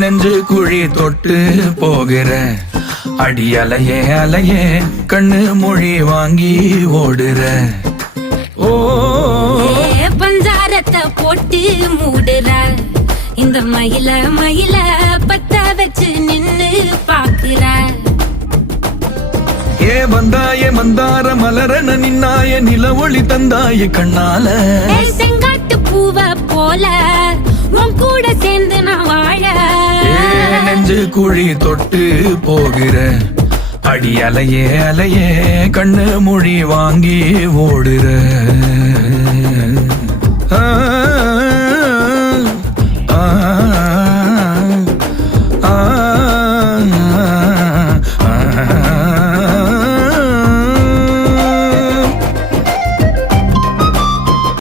நெஞ்சு குழி தொட்டு போகிற அடி அலையே அலையே கண்ணு மொழி வாங்கி ஓடுற. ஓ பஞ்சாரத்தை போட்டு மூடுற இந்த மயில மயில பத்த வச்சு நின்னு பாக்குற. ஏ வந்தாய மந்தார மலரன நின்னாய நில ஒளி தந்தாய கண்ணால. செங்காட்டு பூவ போல உன் கூட சேர்ந்து நான் வாழ. நெஞ்சு குழி தொட்டு போகிற அடி அலையே அலையே கண்ணு மொழி வாங்கி ஓடுற.